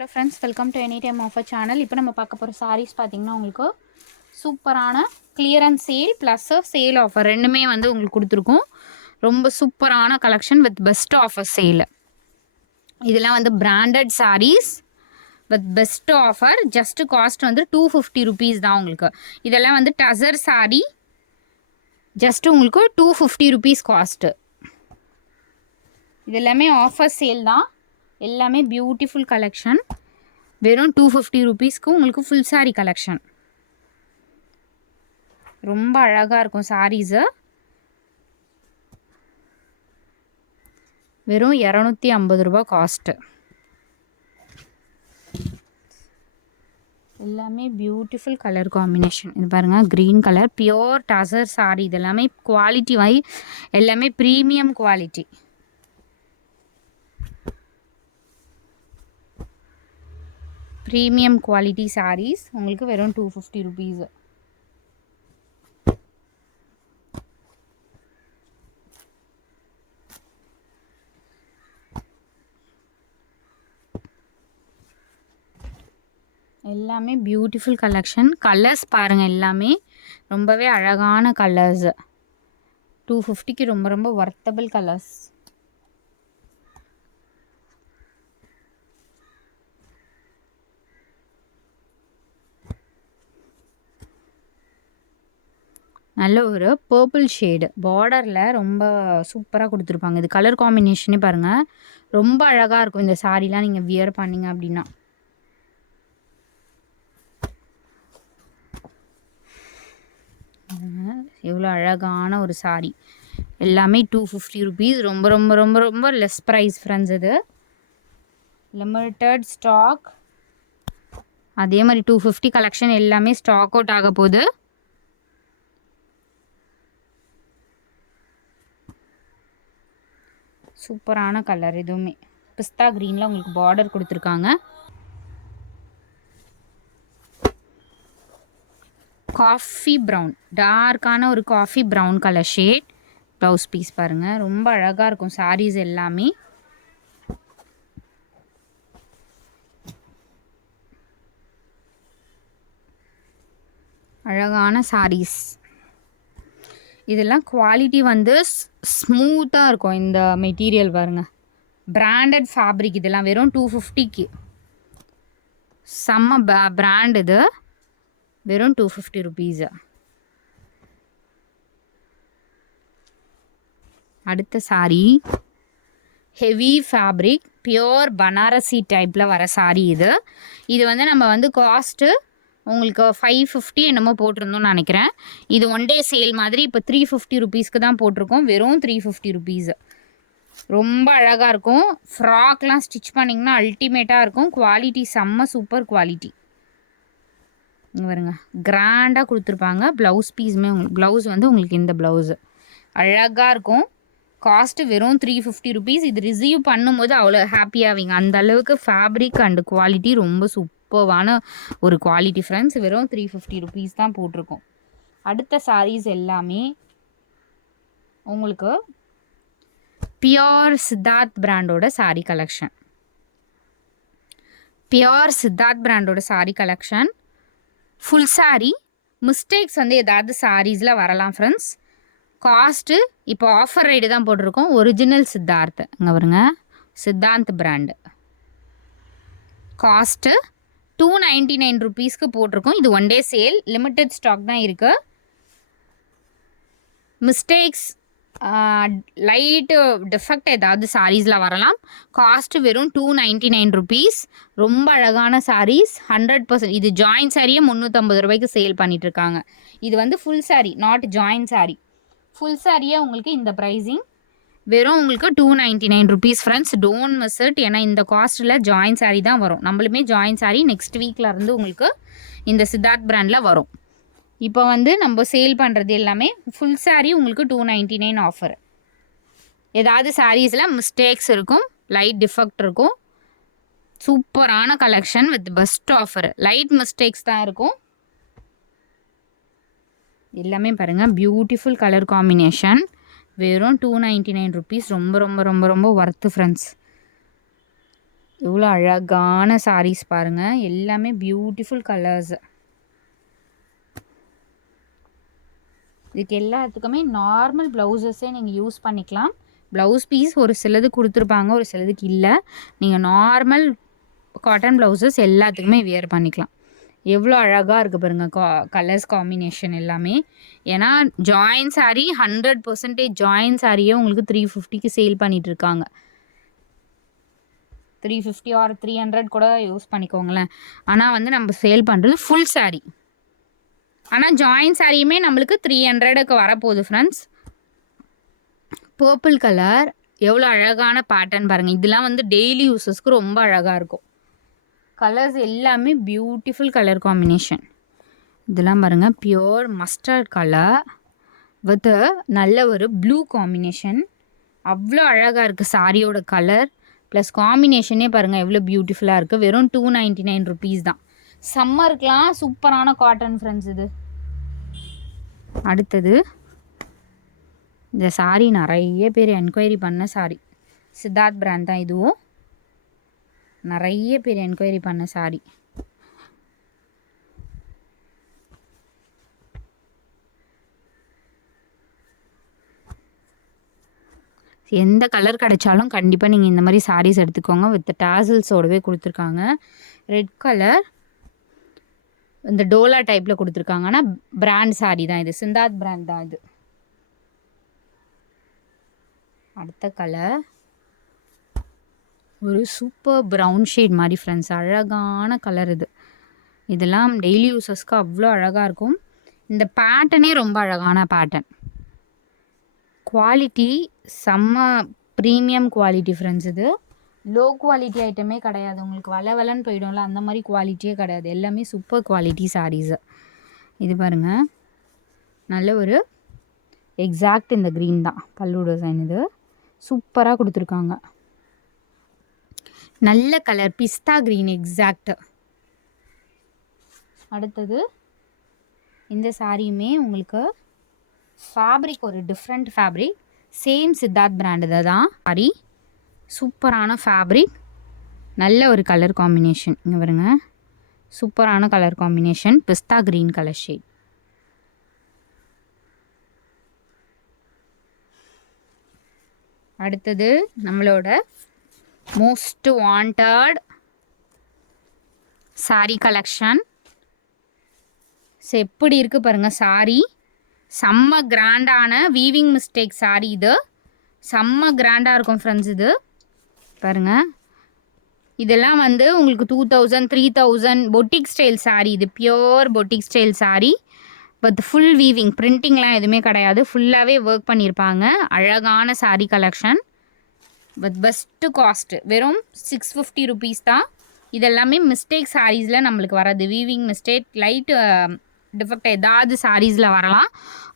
Hello friends, welcome to any time offer channel. இப்போ நம்ம பார்க்க போகிற சாரீஸ் பார்த்திங்கன்னா உங்களுக்கு சூப்பரான clearance sale plus sale offer ரெண்டுமே வந்து உங்களுக்கு கொடுத்துருக்கோம். ரொம்ப சூப்பரான collection with best offer sale. இதெல்லாம் வந்து branded saris with best offer. Just cost வந்து 250 ருபீஸ் தான் உங்களுக்கு. இதெல்லாம் வந்து டசர் சாரீ, ஜஸ்ட் உங்களுக்கு 250 ருபீஸ் காஸ்ட்டு. இது எல்லாமே ஆஃபர் சேல் தான். எல்லாமே பியூட்டிஃபுல் கலெக்ஷன். வெறும் 250 ருபீஸ்க்கு உங்களுக்கு ஃபுல் சாரீ கலெக்ஷன். ரொம்ப அழகாக இருக்கும் சாரீஸு. வெறும் 250 ரூபா காஸ்ட்டு. எல்லாமே பியூட்டிஃபுல் கலர் காம்பினேஷன். இது பாருங்கள், green colour pure tussar sari. இது எல்லாமே குவாலிட்டி எல்லாமே premium quality. Premium quality saris உங்களுக்கு வெறும் 250 ருபீஸ். எல்லாமே பியூட்டிஃபுல் கலெக்ஷன். கலர்ஸ் பாருங்கள், எல்லாமே ரொம்பவே அழகான கலர்ஸ். 250க்கு ரொம்ப ரொம்ப வர்த்தபிள் கலர்ஸ். நல்ல ஒரு பர்பிள் ஷேடு பார்டரில் ரொம்ப சூப்பராக கொடுத்துருப்பாங்க. இது கலர் காம்பினேஷனே பாருங்கள், ரொம்ப அழகாக இருக்கும். இந்த சாரீலாம் நீங்கள் வியர் பண்ணிங்க அப்படின்னா எவ்வளோ அழகான ஒரு சாரீ. எல்லாமே 250 ருபீஸ். ரொம்ப ரொம்ப ரொம்ப ரொம்ப லெஸ் ப்ரைஸ் ஃப்ரெண்ட்ஸ். இது லிமிட்டட் ஸ்டாக். அதே மாதிரி 250 கலெக்ஷன் எல்லாமே ஸ்டாக் அவுட் ஆக போகுது. சூப்பரான கலர். இதுவுமே பிஸ்தா க்ரீனில் உங்களுக்கு பார்டர் கொடுத்துருக்காங்க. காஃபி ப்ரௌன், டார்க்கான ஒரு coffee brown colour shade. Blouse piece பாருங்கள், ரொம்ப அழகாக இருக்கும் சாரீஸ் எல்லாமே. அழகான சாரீஸ். இதெல்லாம் குவாலிட்டி வந்து ஸ்மூத்தாக இருக்கும். இந்த மெட்டீரியல் பாருங்கள், பிராண்டட் ஃபேப்ரிக். இதெல்லாம் வெறும் 250க்கு செம்ம பிராண்ட். இது வெறும் 250 ருபீஸு. அடுத்த sari heavy fabric pure Banarasi டைப்பில் வர சாரீ. இது வந்து நம்ம வந்து காஸ்ட்டு உங்களுக்கு 550 என்னமோ போட்டிருந்தோம்னு நினைக்கிறேன். இது ஒன் டே சேல் மாதிரி இப்போ 350 ருபீஸ்க்கு தான் போட்டிருக்கோம். வெறும் 350 ருபீஸு. ரொம்ப அழகாக இருக்கும். ஃப்ராக்லாம் ஸ்டிச் பண்ணிங்கன்னா அல்டிமேட்டாக இருக்கும். குவாலிட்டி செம்ம சூப்பர் குவாலிட்டி. இங்கே வருங்க, கிராண்டாக கொடுத்துருப்பாங்க. ப்ளவுஸ் பீஸுமே ப்ளவுஸ் வந்து உங்களுக்கு இந்த ப்ளவுஸு அழகாக இருக்கும். காஸ்ட்டு வெறும் 350 ருபீஸ். இது ரிசீவ் பண்ணும்போது அவ்வளோ ஹாப்பியாவீங்க. அந்த அளவுக்கு ஃபேப்ரிக் அண்டு குவாலிட்டி ரொம்ப சூப்பர்வான ஒரு குவாலிட்டி ஃப்ரெண்ட்ஸ். வெறும் 350 ருபீஸ் தான் போட்டிருக்கோம். அடுத்த சாரீஸ் எல்லாமே உங்களுக்கு பியோர் சித்தார்த் பிராண்டோட சாரீ கலெக்ஷன். பியோர் சித்தார்த் பிராண்டோட sari collection. Full sari. Mistakes வந்து ஏதாவது சாரீஸில் வரலாம் ஃப்ரெண்ட்ஸ். காஸ்ட்டு இப்போ ஆஃபர் ரேட்டு தான் போட்டிருக்கோம். ஒரிஜினல் சித்தார்த். இங்கே வருங்க, சித்தாந்த் பிராண்டு. காஸ்ட்டு 299 ருபீஸ்க்கு போட்டிருக்கோம். இது one day sale, limited stock தான் இருக்குது. மிஸ்டேக்ஸ் லைட்டு டிஃபெக்ட் ஏதாவது சாரீஸில் வரலாம். காஸ்ட்டு வெறும் 299 ருபீஸ். ரொம்ப அழகான சாரீஸ். 100%. இது ஜாயின் சாரியை 350 ரூபாய்க்கு சேல் பண்ணிகிட்ருக்காங்க. இது வந்து full sari, not join sari. Full சாரியே உங்களுக்கு இந்த ப்ரைஸிங் வெறும் உங்களுக்கு 299 rupees friends. Don't miss it. ஏன்னா இந்த காஸ்ட்டில் ஜாயின் சாரீ தான் வரும். நம்மளுமே ஜாயின் சாரீ நெக்ஸ்ட் வீக்கில் இருந்து உங்களுக்கு இந்த சித்தார்த் பிராண்டில் வரும். இப்போ வந்து நம்ம சேல் பண்ணுறது எல்லாமே ஃபுல் சாரீ உங்களுக்கு 299 ஆஃபர். ஏதாவது சாரீஸில் மிஸ்டேக்ஸ் இருக்கும், லைட் டிஃபெக்ட் இருக்கும். சூப்பரான collection with best offer. Light mistakes தான் இருக்கும். எல்லாமே பாருங்கள், பியூட்டிஃபுல் கலர் காம்பினேஷன். வெறும் 299 ருபீஸ். ரொம்ப ரொம்ப ரொம்ப ரொம்ப ஒர்த்து ஃப்ரெண்ட்ஸ். எவ்வளோ அழகான சாரீஸ் பாருங்கள், எல்லாமே பியூட்டிஃபுல் கலர்ஸ். இதுக்கு எல்லாத்துக்குமே நார்மல் ப்ளவுசஸே நீங்கள் யூஸ் பண்ணிக்கலாம். ப்ளவுஸ் பீஸ் ஒரு சிலது கொடுத்துருப்பாங்க, ஒரு சிலதுக்கு இல்லை. நீங்கள் நார்மல் காட்டன் ப்ளவுசஸ் எல்லாத்துக்குமே வியர் பண்ணிக்கலாம். எவ்வளோ அழகாக இருக்குது பாருங்கள் கலர்ஸ் காம்பினேஷன் எல்லாமே. ஏன்னா ஜாயின் சாரீ 100% ஜாயின் சாரியே உங்களுக்கு 350க்கு சேல் பண்ணிகிட்ருக்காங்க. 350 ஆர் 300 கூட யூஸ் பண்ணிக்கோங்களேன். ஆனால் வந்து நம்ம சேல் பண்ணுறது ஃபுல் சாரீ. ஆனால் ஜாயின் சாரியுமே நம்மளுக்கு 300க்கு வரப்போகுது ஃப்ரெண்ட்ஸ். பர்பிள் கலர் எவ்வளோ அழகான பேட்டர்ன் பாருங்கள். இதெல்லாம் வந்து டெய்லி யூஸஸ்க்கு ரொம்ப அழகாக இருக்கும். கலர்ஸ் எல்லாமே பியூட்டிஃபுல் கலர் காம்பினேஷன். இதெல்லாம் பாருங்கள், பியோர் மஸ்டர்ட் கலர் வித் நல்ல ஒரு ப்ளூ காம்பினேஷன். அவ்வளோ அழகாக இருக்குது சாரியோட கலர் ப்ளஸ் காம்பினேஷனே பாருங்கள் எவ்வளோ பியூட்டிஃபுல்லாக இருக்குது. வெறும் 299 ருபீஸ் தான். சம்மருக்கெலாம் சூப்பரான காட்டன் ஃப்ரெண்ட்ஸ் இது. அடுத்தது இந்த சாரீ நிறைய பேர் என்கொயரி பண்ண சாரீ. சித்தார்த் பிராண்ட் தான் இதுவும். நிறைய பேர் என்கொயரி பண்ண சாரீ. எந்த கலர் கிடைச்சாலும் கண்டிப்பாக நீங்கள் இந்த மாதிரி சாரீஸ் எடுத்துக்கோங்க. வித் டாசல்ஸோடவே கொடுத்துருக்காங்க. ரெட் கலர் இந்த டோலா டைப்பில் கொடுத்துருக்காங்க. ஆனால் பிராண்ட் சாரீ தான் இது, சித்தார்த் பிராண்ட் தான் இது. அடுத்த கலர் ஒரு சூப்பர் ப்ரௌன் ஷேட் மாதிரி ஃப்ரெண்ட்ஸ், அழகான கலர் இது. இதெல்லாம் டெய்லி யூஸஸ்க்கு அவ்வளோ அழகாக இருக்கும். இந்த பேட்டர்னே ரொம்ப அழகான பேட்டர்ன். குவாலிட்டி செம்ம ப்ரீமியம் குவாலிட்டி ஃப்ரெண்ட்ஸ். இது லோ குவாலிட்டி ஐட்டமே கிடையாது. உங்களுக்கு வளன்னு போயிடும்ல, அந்த மாதிரி குவாலிட்டியே கிடையாது. எல்லாமே சூப்பர் குவாலிட்டி சாரீஸு. இது பாருங்கள், நல்ல ஒரு எக்ஸாக்ட் இந்த க்ரீன் தான் பல்லு டிசைன். இது சூப்பராக கொடுத்துருக்காங்க. நல்ல கலர் பிஸ்தா க்ரீன் எக்ஸாக்ட். அடுத்தது இந்த சாரியுமே உங்களுக்கு ஃபேப்ரிக் ஒரு different fabric. Same Siddharth brand தான் சாரி. சூப்பரான ஃபேப்ரிக், நல்ல ஒரு கலர் காம்பினேஷன். இங்கே பாருங்க, சூப்பரான கலர் காம்பினேஷன், பிஸ்தா க்ரீன் கலர் ஷேட். அடுத்தது நம்மளோட most wanted sari collection. So எப்படி இருக்குது பாருங்கள் சாரீ. செம்ம கிராண்டான வீவிங் மிஸ்டேக் சாரீ இது. செம்ம கிராண்டாக இருக்கும் ஃப்ரெண்ட்ஸ். இது பாருங்கள், இதெல்லாம் வந்து உங்களுக்கு 2000 3000 பொட்டிக் ஸ்டைல் சாரீ. இது pure boutique style sari with full weaving. பிரிண்டிங்லாம் எதுவுமே கிடையாது, ஃபுல்லாகவே ஒர்க் பண்ணியிருப்பாங்க. அழகான sari collection with best cost. வெறும் 650 ருபீஸ் தான். இதெல்லாமே மிஸ்டேக் சாரீஸில் நம்மளுக்கு வராது. வீவிங் மிஸ்டேக் லைட் டிஃபெக்ட் ஏதாவது சாரீஸில் வரலாம்.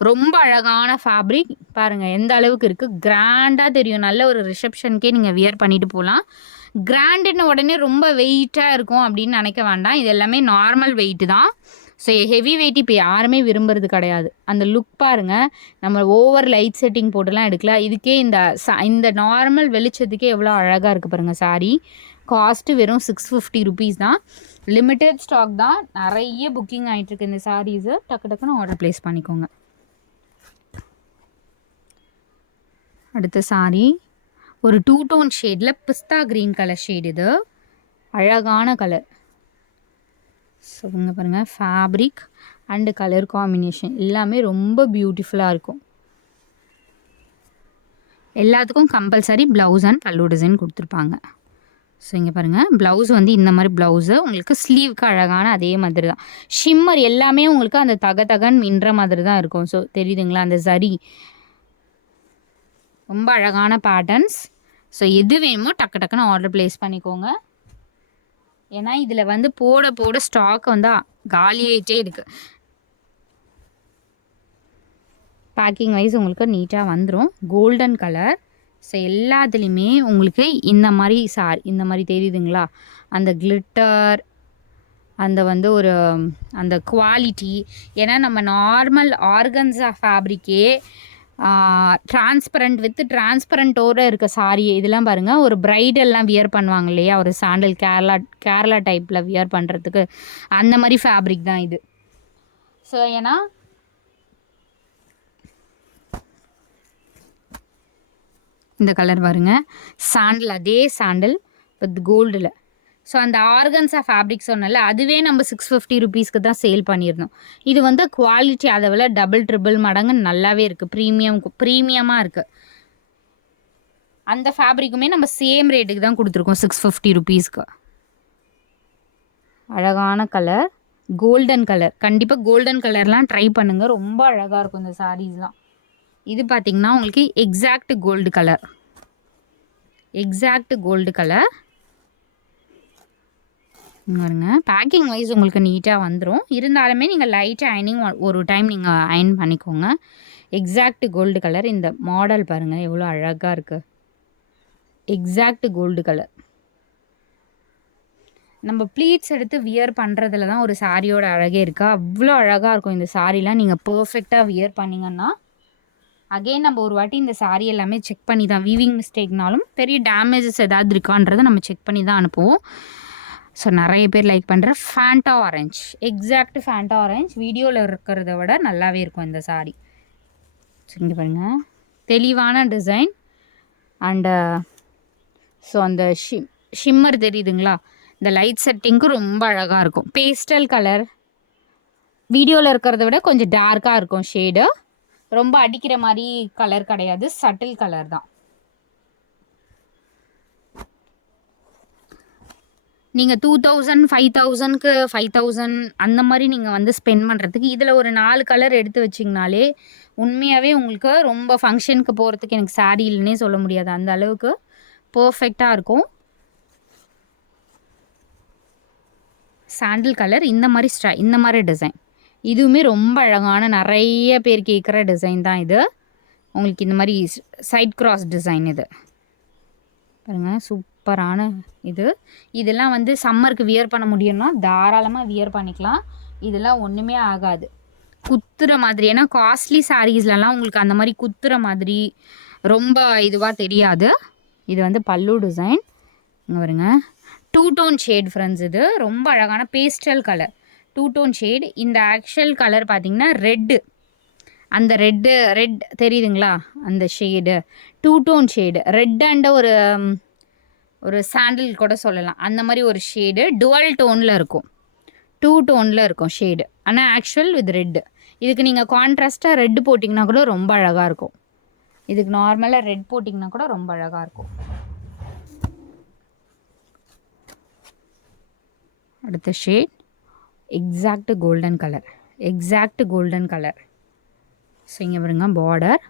ரொம்ப அழகான ஃபேப்ரிக் பாருங்கள் எந்த அளவுக்கு இருக்குது. கிராண்டாக தெரியும். நல்ல ஒரு ரிசப்ஷனுக்கே நீங்கள் வியர் பண்ணிட்டு போகலாம். கிராண்டுன்னு உடனே ரொம்ப வெயிட்டாக இருக்கும் அப்படின்னு நினைக்க வேண்டாம். இது எல்லாமே நார்மல் வெயிட்டு தான். ஸோ ஹெவி வெயிட் இப்போ யாருமே விரும்புறது கிடையாது. அந்த லுக் பாருங்கள், நம்ம ஓவர் லைட் செட்டிங் போட்டுலாம் எடுக்கலாம். இதுக்கே இந்த நார்மல் வெளிச்சத்துக்கே எவ்வளோ அழகாக இருக்குது பாருங்கள் சாரீ. காஸ்ட்டு வெறும் 650 ருபீஸ் தான். லிமிட்டட் ஸ்டாக் தான். நிறைய புக்கிங் ஆகிட்டுருக்கு இந்த சாரீஸு. டக்குன்னு ஆர்டர் ப்ளேஸ் பண்ணிக்கோங்க. அடுத்த சாரீ ஒரு 2 டோன் ஷேடில் பிஸ்தா க்ரீன் கலர் ஷேட். இது அழகான கலர். ஸோ இங்கே பாருங்கள், ஃபேப்ரிக் அண்டு கலர் காம்பினேஷன் எல்லாமே ரொம்ப பியூட்டிஃபுல்லாக இருக்கும். எல்லாத்துக்கும் கம்பல்சரி ப்ளவுஸ் அண்ட் பல்லு டிசைன் கொடுத்துருப்பாங்க. ஸோ இங்கே பாருங்கள், ப்ளவுஸ் வந்து இந்த மாதிரி ப்ளவுஸு உங்களுக்கு ஸ்லீவுக்கு அழகான அதே மாதிரி தான். ஷிம்மர் எல்லாமே உங்களுக்கு அந்த தகன்னு மின்ற மாதிரி தான் இருக்கும். ஸோ தெரியுதுங்களா, அந்த சரி ரொம்ப அழகான பேட்டர்ன்ஸ். ஸோ எது வேணுமோ டக்குன்னு ஆர்டர் ப்ளேஸ் பண்ணிக்கோங்க. ஏன்னா இதில் வந்து போட ஸ்டாக் வந்து காலியாகிட்டே இருக்குது. பேக்கிங் வைஸ் உங்களுக்கு நீட்டாக வந்துடும். Golden colour. ஸோ எல்லாத்துலேயுமே உங்களுக்கு இந்த மாதிரி தெரியுதுங்களா, அந்த கிளிட்டர், அந்த வந்து ஒரு அந்த குவாலிட்டி. ஏன்னா நம்ம நார்மல் ஆர்கன்ஸா ஃபேப்ரிக்கே டிரான்ஸ்பரண்ட் வித் டிரான்ஸ்பரண்ட்டோடு இருக்க சாரி இதெல்லாம் பாருங்கள், ஒரு பிரைடெல்லாம் வியர் பண்ணுவாங்க இல்லையா, ஒரு சாண்டல் கேரளா டைப்பில் வியர் பண்ணுறதுக்கு அந்த மாதிரி ஃபேப்ரிக் தான் இது. ஸோ ஏன்னா இந்த கலர் பாருங்கள், சாண்டல், அதே சாண்டல் வித் கோல்டில். ஸோ அந்த ஆர்கன்ஸா ஃபேப்ரிக் சொன்னல, அதுவே நம்ம 650 ருபீஸ்க்கு தான் சேல் பண்ணியிருந்தோம். இது வந்து குவாலிட்டி அதை விட டபுள் ட்ரிபிள் மடங்கு நல்லாவே இருக்குது, ப்ரீமியமாக இருக்குது. அந்த ஃபேப்ரிக்குமே நம்ம சேம் ரேட்டுக்கு தான் கொடுத்துருக்கோம், 650 ருபீஸ்க்கு. அழகான கலர், கோல்டன் கலர். கண்டிப்பாக கோல்டன் கலர்லாம் ட்ரை பண்ணுங்கள், ரொம்ப அழகாக இருக்கும் இந்த சாரீஸ்லாம். இது பார்த்திங்கன்னா உங்களுக்கு exact gold colour, exact gold colour பாருங்க. பேக்கிங் வைஸ் உங்களுக்கு நீட்டாக வந்துடும், இருந்தாலுமே நீங்கள் லைட்டாக அயனிங் ஒரு டைம் நீங்கள் அயன் பண்ணிக்கோங்க. Exact gold colour. இந்த மாடல் பாருங்கள் எவ்வளோ அழகாக இருக்குது, எக்ஸாக்ட் கோல்டு கலர். நம்ம ப்ளீட்ஸ் எடுத்து வியர் பண்ணுறதுல தான் ஒரு சாரியோட அழகே இருக்கா, அவ்வளோ அழகாக இருக்கும் இந்த சாரீலாம். நீங்கள் பர்ஃபெக்டாக வியர் பண்ணிங்கன்னா அகெயின் நம்ம ஒரு வாட்டி இந்த சாரீ எல்லாமே செக் பண்ணி தான், வீவிங் மிஸ்டேக்னாலும் பெரிய டேமேஜஸ் ஏதாவது இருக்கான்றதை நம்ம செக் பண்ணி தான் அனுப்புவோம். ஸோ நிறைய பேர் லைக் பண்ணுற Fanta orange, exact Fanta orange வீடியோவில் இருக்கிறத விட நல்லாவே இருக்கும் இந்த சாரீ. சரிங்க பாருங்கள், தெளிவான டிசைன் அண்டு ஸோ அந்த ஷிம்மர் தெரியுதுங்களா, இந்த லைட் செட்டிங்க்கு ரொம்ப அழகாக இருக்கும். பேஸ்டல் கலர், வீடியோவில் இருக்கிறத விட கொஞ்சம் டார்க்காக இருக்கும் ஷேடு, ரொம்ப அடிக்கிற மாதிரி கலர் கிடையாது, சட்டில் கலர் தான். நீங்கள் 2000 5000க்கு 5000 அந்த மாதிரி நீங்கள் வந்து ஸ்பெண்ட் பண்ணுறதுக்கு இதில் ஒரு 4 கலர் எடுத்து வச்சிங்கனாலே உண்மையாகவே உங்களுக்கு ரொம்ப ஃபங்க்ஷனுக்கு போகிறதுக்கு எனக்கு சாரீ இல்லைன்னே சொல்ல முடியாது, அந்த அளவுக்கு பர்ஃபெக்டாக இருக்கும். சாண்டில் கலர், இந்த மாதிரி இந்த மாதிரி டிசைன், இதுவுமே ரொம்ப அழகான நிறைய பேர் கேட்குற டிசைன் தான் இது. உங்களுக்கு இந்த மாதிரி சைட் கிராஸ் டிசைன் இது பாருங்கள், சூப்பரான இது. இதெல்லாம் வந்து சம்மருக்கு வியர் பண்ண முடியும்னா தாராளமாக வியர் பண்ணிக்கலாம், இதெல்லாம் ஒன்றுமே ஆகாது. குத்துற மாதிரி, ஏன்னா காஸ்ட்லி சாரீஸ்லலாம் உங்களுக்கு அந்த மாதிரி குத்துற மாதிரி ரொம்ப இதுவாக தெரியாது. இது வந்து பல்லு டிசைன் இங்கே வருங்க, 2 டோன் ஷேட் ஃப்ரெண்ட்ஸ். இது ரொம்ப அழகான பேஸ்டல் கலர், 2 டோன் ஷேட். இந்த ஆக்சுவல் கலர் பார்த்திங்கன்னா ரெட்டு, அந்த ரெட் தெரியுதுங்களா, அந்த shade 2 tone shade, red and ஒரு சாண்டில் கூட சொல்லலாம், அந்த மாதிரி ஒரு ஷேடு டுவல் டோனில் இருக்கும், 2 டோனில் இருக்கும் ஷேடு, ஆனால் ஆக்சுவல் வித் ரெட்டு. இதுக்கு நீங்கள் கான்ட்ராஸ்ட்டாக ரெட்டு போட்டிங்கன்னா கூட ரொம்ப அழகாக இருக்கும், இதுக்கு நார்மலாக ரெட் போட்டிங்கன்னா கூட ரொம்ப அழகாக இருக்கும். அடுத்த shade exact golden colour, exact golden colour. So இங்கே பாருங்க, பார்டர்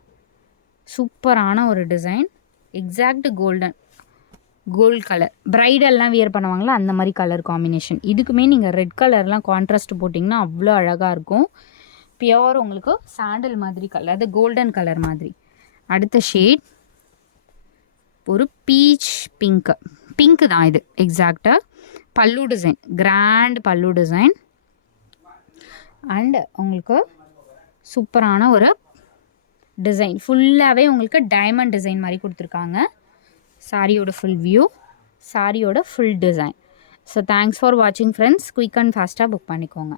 சூப்பரான ஒரு டிசைன், எக்ஸாக்ட் கோல்ட் கலர். பிரைடெல்லாம் வியர் பண்ணுவாங்களா அந்த மாதிரி கலர் காம்பினேஷன். இதுக்குமே நீங்கள் ரெட் கலர்லாம் கான்ட்ராஸ்ட் போட்டிங்கன்னா அவ்வளோ அழகாக இருக்கும். பியோர் உங்களுக்கு சாண்டில் மாதிரி கலர், அது கோல்டன் கலர் மாதிரி. அடுத்த ஷேட் ஒரு பீச் பிங்க்கு தான் இது எக்ஸாக்டாக. பல்லு டிசைன், கிராண்ட் பல்லு டிசைன் அண்ட் உங்களுக்கு சூப்பரான ஒரு டிசைன், ஃபுல்லாகவே உங்களுக்கு டைமண்ட் டிசைன் மாதிரி கொடுத்துருக்காங்க. சாரியோட ஃபுல் வியூ, சாரியோட full design. So thanks for வாட்சிங் ஃப்ரெண்ட்ஸ், குயிக் அண்ட் ஃபாஸ்ட்டாக புக் பண்ணிக்கோங்க.